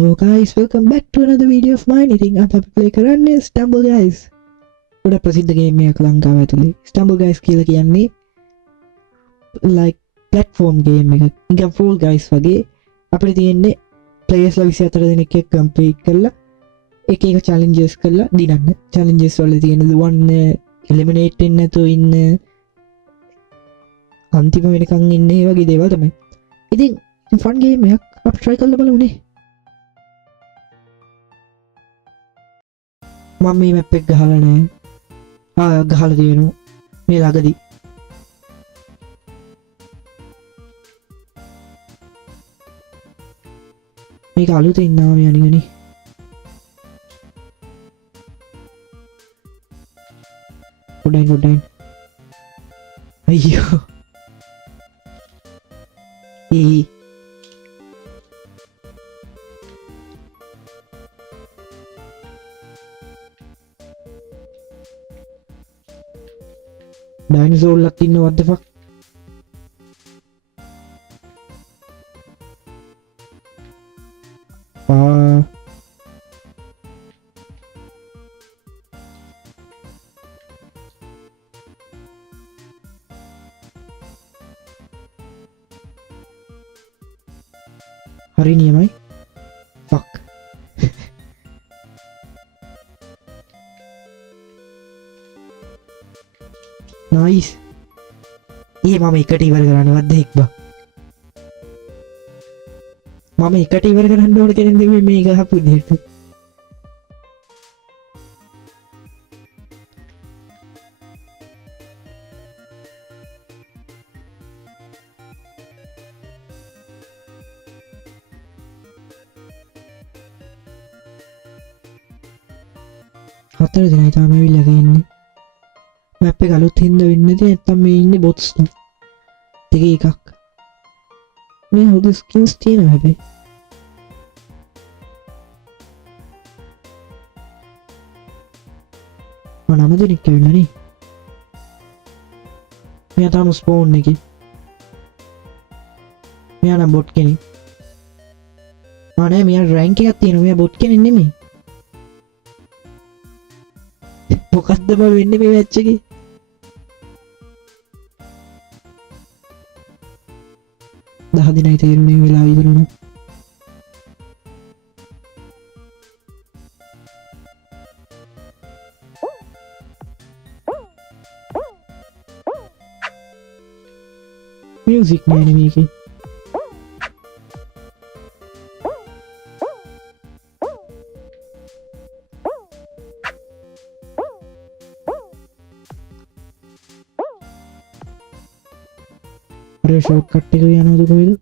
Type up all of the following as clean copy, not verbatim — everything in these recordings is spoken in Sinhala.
Hello guys, welcome back to another video of mine. ඉතින් අද අපි play කරන්නේ Stumble Guys. ගොඩක් ප්‍රසිද්ධ game එකක් ලංකාව ඇතුලේ. Stumble Guys කියලා කියන්නේ like platform game එකක්. නිකන් Fall Guys වගේ අපිට තියෙන්නේ players ලා 24 දෙනෙක් එක්ක compete කරලා එක එක challenges කරලා දිනන්න. Challenges වල තියෙන one eliminate වෙන්න නැතුව ඉන්න අන්තිම වෙනකන් ඉන්න ඒ වගේ දේවල් තමයි. ඉතින් fun game එකක් අපි try කරලා බලමුනේ. මම මේ මැප් එක ගහලා නැහැ. ගහලා තියෙනවා මේ ළඟදී. මේක අලුතෙන් ඉන්නවා මේ අනිගනේ. පොඩ්ඩයි. අයියෝ. Dinosaur lak in what the fuck? Hari ni mai? Fuck. Nice. ये मामा इकट्ठी इवर कराने वाले देख बा मामा इकट्ठी इवर कराने डोर के निंदे में मेगा हापु देख हत्तर दिन आई था मैं भी लगे इन्हें මැප් එක අලුත් හින්දා වෙන්නේ නැති නැත්තම් මේ ඉන්නේ බොට්ස් දෙකේ එකක් මේ හොද ස්කින්ස් තියෙනවා හැබැයි මම නම දෙනෙක් ඇවිල්ලා නේ මෙයා තාම ස්පෝන් එකේ මෙයා නම් බොට් කෙනෙක් නෑ මෙයා රෑන්ක් එකක් තියෙනවා මෙයා බොට් කෙනෙක් නෙමෙයි මොකද්ද බ වෙන්නේ මේ මැච් එකේ දහදිනයි තේරුණේ වෙලා ඉවර වුණා මියුසික් නෑනේ මේකේ शॉर्टकट टिक गया ना तो कोई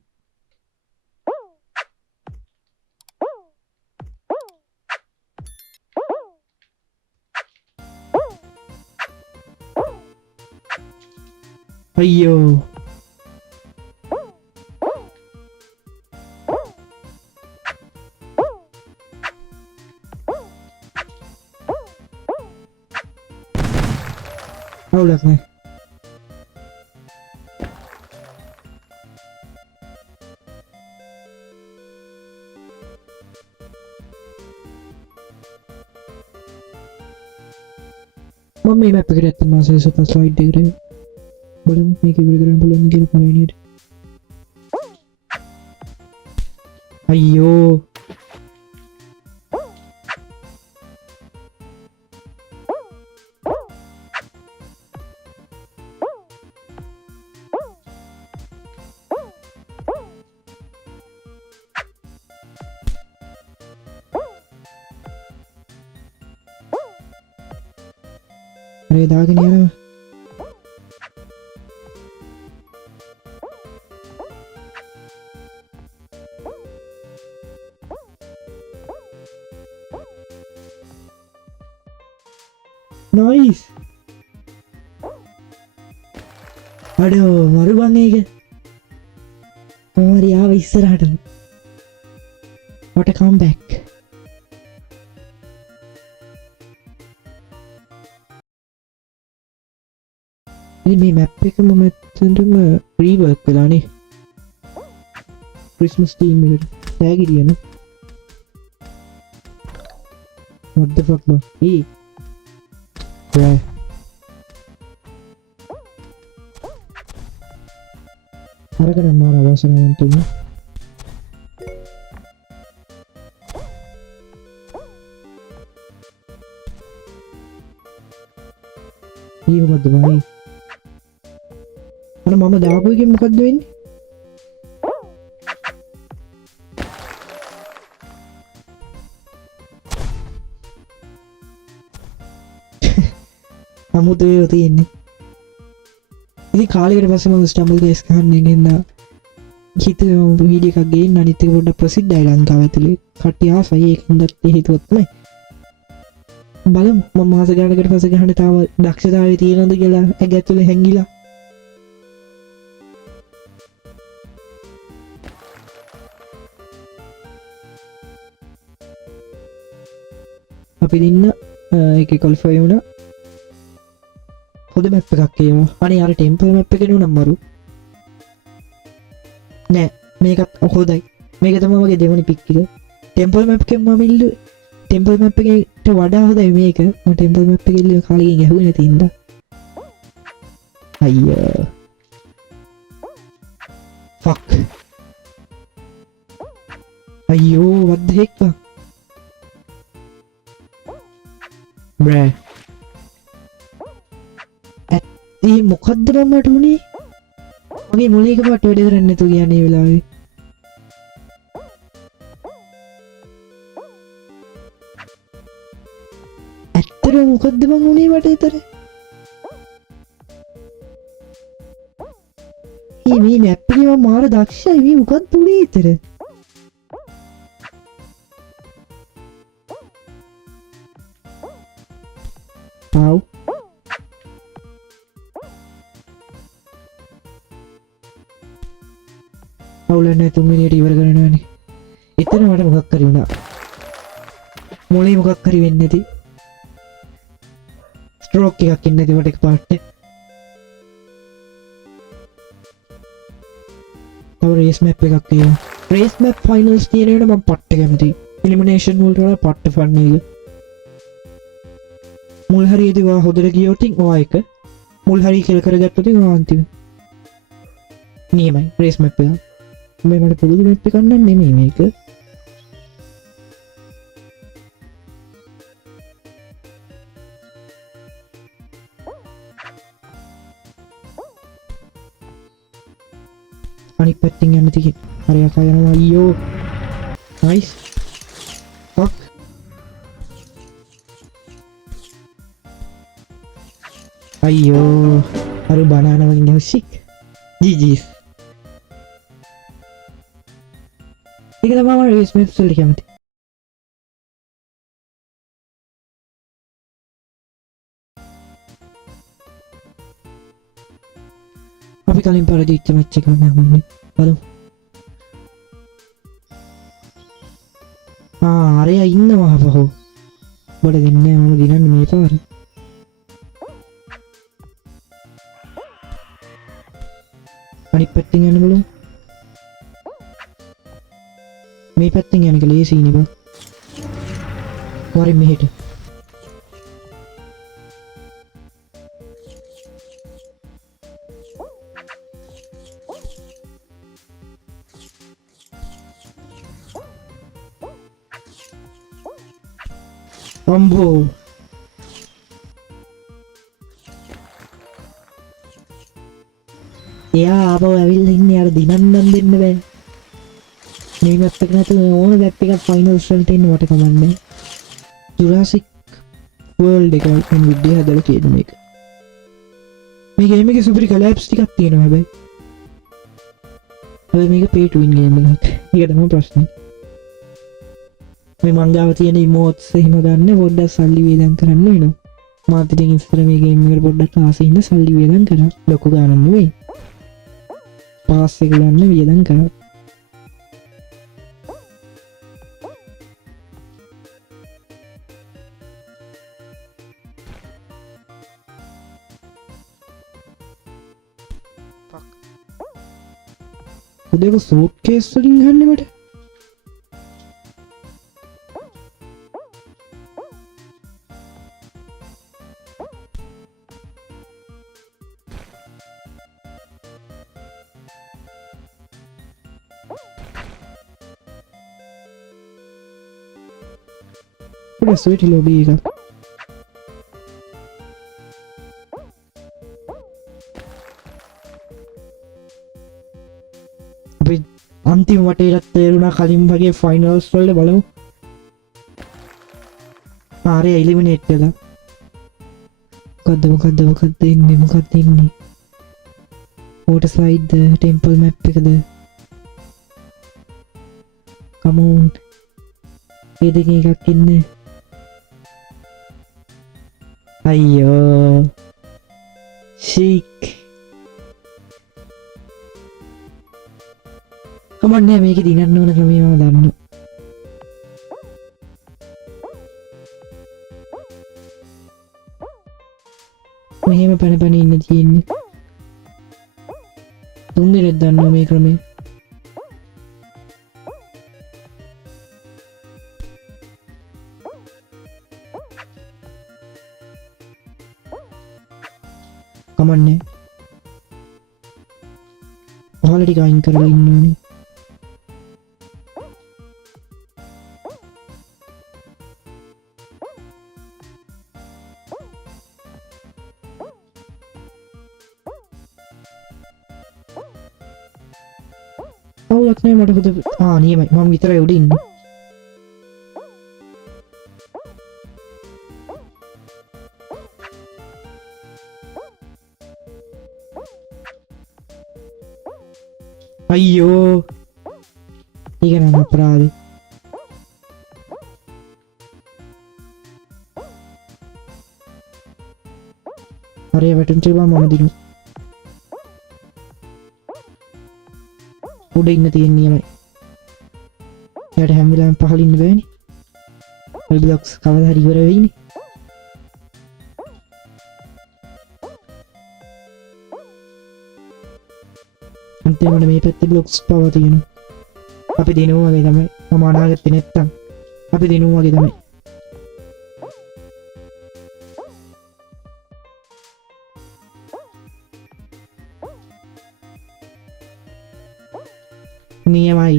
अयो लगने मम्मी मैं पकड़ लेती हूँ से सफा स्लाइड देख रहे हो बोले मैं की वीडियो करें बोले मुझे पता नहीं अयो अरे दाग नहीं आ रहा नाइस अरे मारू बांगे के हमारी आव इस तरह हटन व्हाट अ कमबैक මේ මැප් එක මම ඇත්තටම රීවර්ක් වෙලානේ ක්‍රිස්මස් තීම් එකට තෑගි දියන what the fuck bro hey bruh අරකට මාර අවසරයන්ට උනේ ඊ මොකද්ද බයි අර මම දාපු එකෙන් මොකද්ද වෙන්නේ අමුතුවේ තියෙන්නේ ඉතින් කාලෙකට පස්සේ මම ස්ටම්බල් ගයිස් ගහන්නේ නෙන්නා හිතුවේ වීඩියෝ එකක් ගේන්න අනිත් එක පොඩ්ඩක් ප්‍රසිද්ධයි ලංකාව ඇතුලේ කට්ටිය ආසයි ඒක හොඳත් හේතුවක් තමයි බලමු මම මාස ගානකට පස්සේ ගහන්න තාම දක්ෂතාවය තියෙනවද කියලා ඇග ඇතුලේ හැංගිලා අපි දින්න ඒකේ ක්වොලිෆයි වුණා හොඳ මැප් එකක් ඒවා අනේ අර ටෙම්පල් මැප් එකේ නුනම් මරු නෑ මේකත් හොඳයි මේක තමයි මගේ දෙවෙනි පික් එක ටෙම්පල් මැප් එකෙන් මම ඉල්ලුවේ ටෙම්පල් මැප් එකට වඩා හොඳයි මේක මම ටෙම්පල් මැප් එක ඉල්ලුවේ කාලෙකින් ඇහුවේ නැති හින්දා අයියෝ ෆක් අයියෝ what the heck bruh ඒ මොකද්ද මට උනේ මගේ මොලේ එක පාට වැඩ කරන්නේ නැතුව කියන්නේ වෙලාවේ ඇත්තටම මොකද්ද මං උනේ මට ඊතර මේ මැප් එකේ මම මාර දක්ෂයි මේ මොකද්ද උනේ ඊතර ආව් අවුලන්නේ තුන්වෙනියට ඉවර කරනවානේ. එතන මට මොකක් හරි වුණා. මොලේ මොකක් හරි වෙන්නේ නැති. ස්ට්‍රෝක් එකක් ඉන්නේ නැති මට එකපාරට. තව රේස් මැප් එකක් තියෙනවා. රේස් මැප් ෆයිනල්ස් තියෙන එකට මම පට්ට කැමතියි. එලිමිනේෂන් වලට වඩා පට්ට ෆන් එක. මුල් හරියේදී වා හොදට ගියොත් ඔයා එක මුල් හරිය කෙල් කරගත්තොත් ඔයා අන්තිම. නියමයි රේස් මැප් එක. මේ මට පුරුදු මැප් එකක් නන් නෙමෙයි මේක. අනිත් පැත්තෙන් යන්න තියෙන්නේ. හරි යකා යනවා අයියෝ. නයිස්. ෆක්. අයියෝ. අර බනානා වගේ ෂික්. GG's. ඒක තමයි මම රේස් මැප්ස් වලට කැමති. අපි කලින් පරදිච්ච මැච් එක නෑමන්නේ බලමු. අරයා ඉන්නවා අපහු. බඩ දෙන්නේ මම දිනන්නේ මේ පාර. අනිත් පැත්තෙන් යන්න බලමු. මේ පැත්තෙන් යන එක ලේසියි බං. වරින් මෙහෙට. අම්බෝ. එයා ආපහු ඇවිල්ලා ඉන්නේ අර දිනන්නම් දෙන්න බෑ. මේ මැප් එක නැතුව ඕන මැප් එකක් ෆයිනල්ස් වලට එන්න මට කමන්නේ. ජුරාසික් වර්ල්ඩ් එක මම විඩියෝ හදලා තියෙන මේක. මේ ගේම් එකේ සුපිරි කොලැප්ස් ටිකක් තියෙනවා හැබැයි. හැබැයි මේක pay to win ගේම් එකක්. ඒක තමයි ප්‍රශ්නේ. මේ මංගාව තියෙන ඉමෝට්ස් එහෙම ගන්න පොඩ්ඩක් සල්ලි වේදම් කරන්න වෙනවා. මාත් ඉතින් ඉස්සර මේ ගේම් එකට පොඩ්ඩක් ආසෙ ඉන්න සල්ලි වේදම් කරා. ලොකු ගානක් නෙවෙයි. පාස් එක ගන්න වේදම් කරා. උදේක සූට් කේස් වලින් ගන්න මට ගොඩක් ස්වීටි ලොබී එක. අපි අන්තිම වටේට තේරුණා කලින් වගේ ෆයිනල්ස් වලට බලමු. ආරේ එලිමිනේට් කළා. මොකද්ද ඉන්නේ? water slide temple map එකද? come on. ඒ දෙකේ එකක් ඉන්නේ. අයියෝ. chic. කමන්නේ මේක දිනන්න ඕන ක්‍රමය මම දන්නවා. මෙහෙම පැන ඉන්න තියෙන්නේ. තුන් දෙනෙක් දන්නවා මේ ක්‍රමය. කමන්නේ. ඔයාලා ටික අයින් කරලා ඉන්න ඕනේ. අවුලක් නෑ මට හොද නියමයි මම විතරයි උඩ ඉන්නේ. අයියෝ ඒක නම් අපරාධේ. හරි වැටුම් තිබා මම දිනු. උඩ ඉන්න තියෙන නියමයි. එයාට හැම වෙලාවෙම පහළ ඉන්න බෑනේ. ඔය බ්ලොක්ස් කවදා හරි ඉවර වෙයිනේ. අන්තිමට මේ පැත්තේ බ්ලොක්ස් පවා තියෙනවා. අපි දිනුවා වගේ තමයි. මම අනාගත්තේ නැත්තම් අපි දිනුවා වගේ තමයි. නියමයි.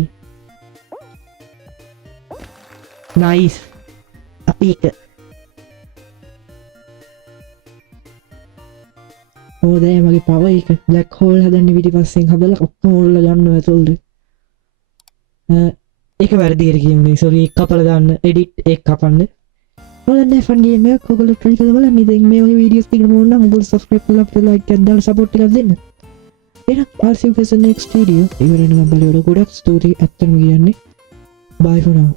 නයිස්. අපි එක. ඕදෑ මගේ පව එක බ්ලැක් හෝල් හදන්න පිටිපස්සෙන් හදලා ඔක්කොම උරලා ගන්නවා ඇතුළට. ඒක වැරදියට කියන්නේ. සෝරි එක කපලා දාන්න එඩිට් එක කපන්න. ඔයාලා ෆන් ගේම් එකක් ඔයගොල්ලෝ try කරලා බලන්න. ඉතින් මේ වගේ වීඩියෝස් තියෙන මොන නම් ඔයගොල්ලෝ subscribe කරලා අපිට like එකක් දාලා support එකක් දෙන්න. එහෙනම් I'll see you guys in the next video. ඉවරනම බලවල ගොඩක් ස්තුතියි ඇත්තම කියන්නේ. Bye for now.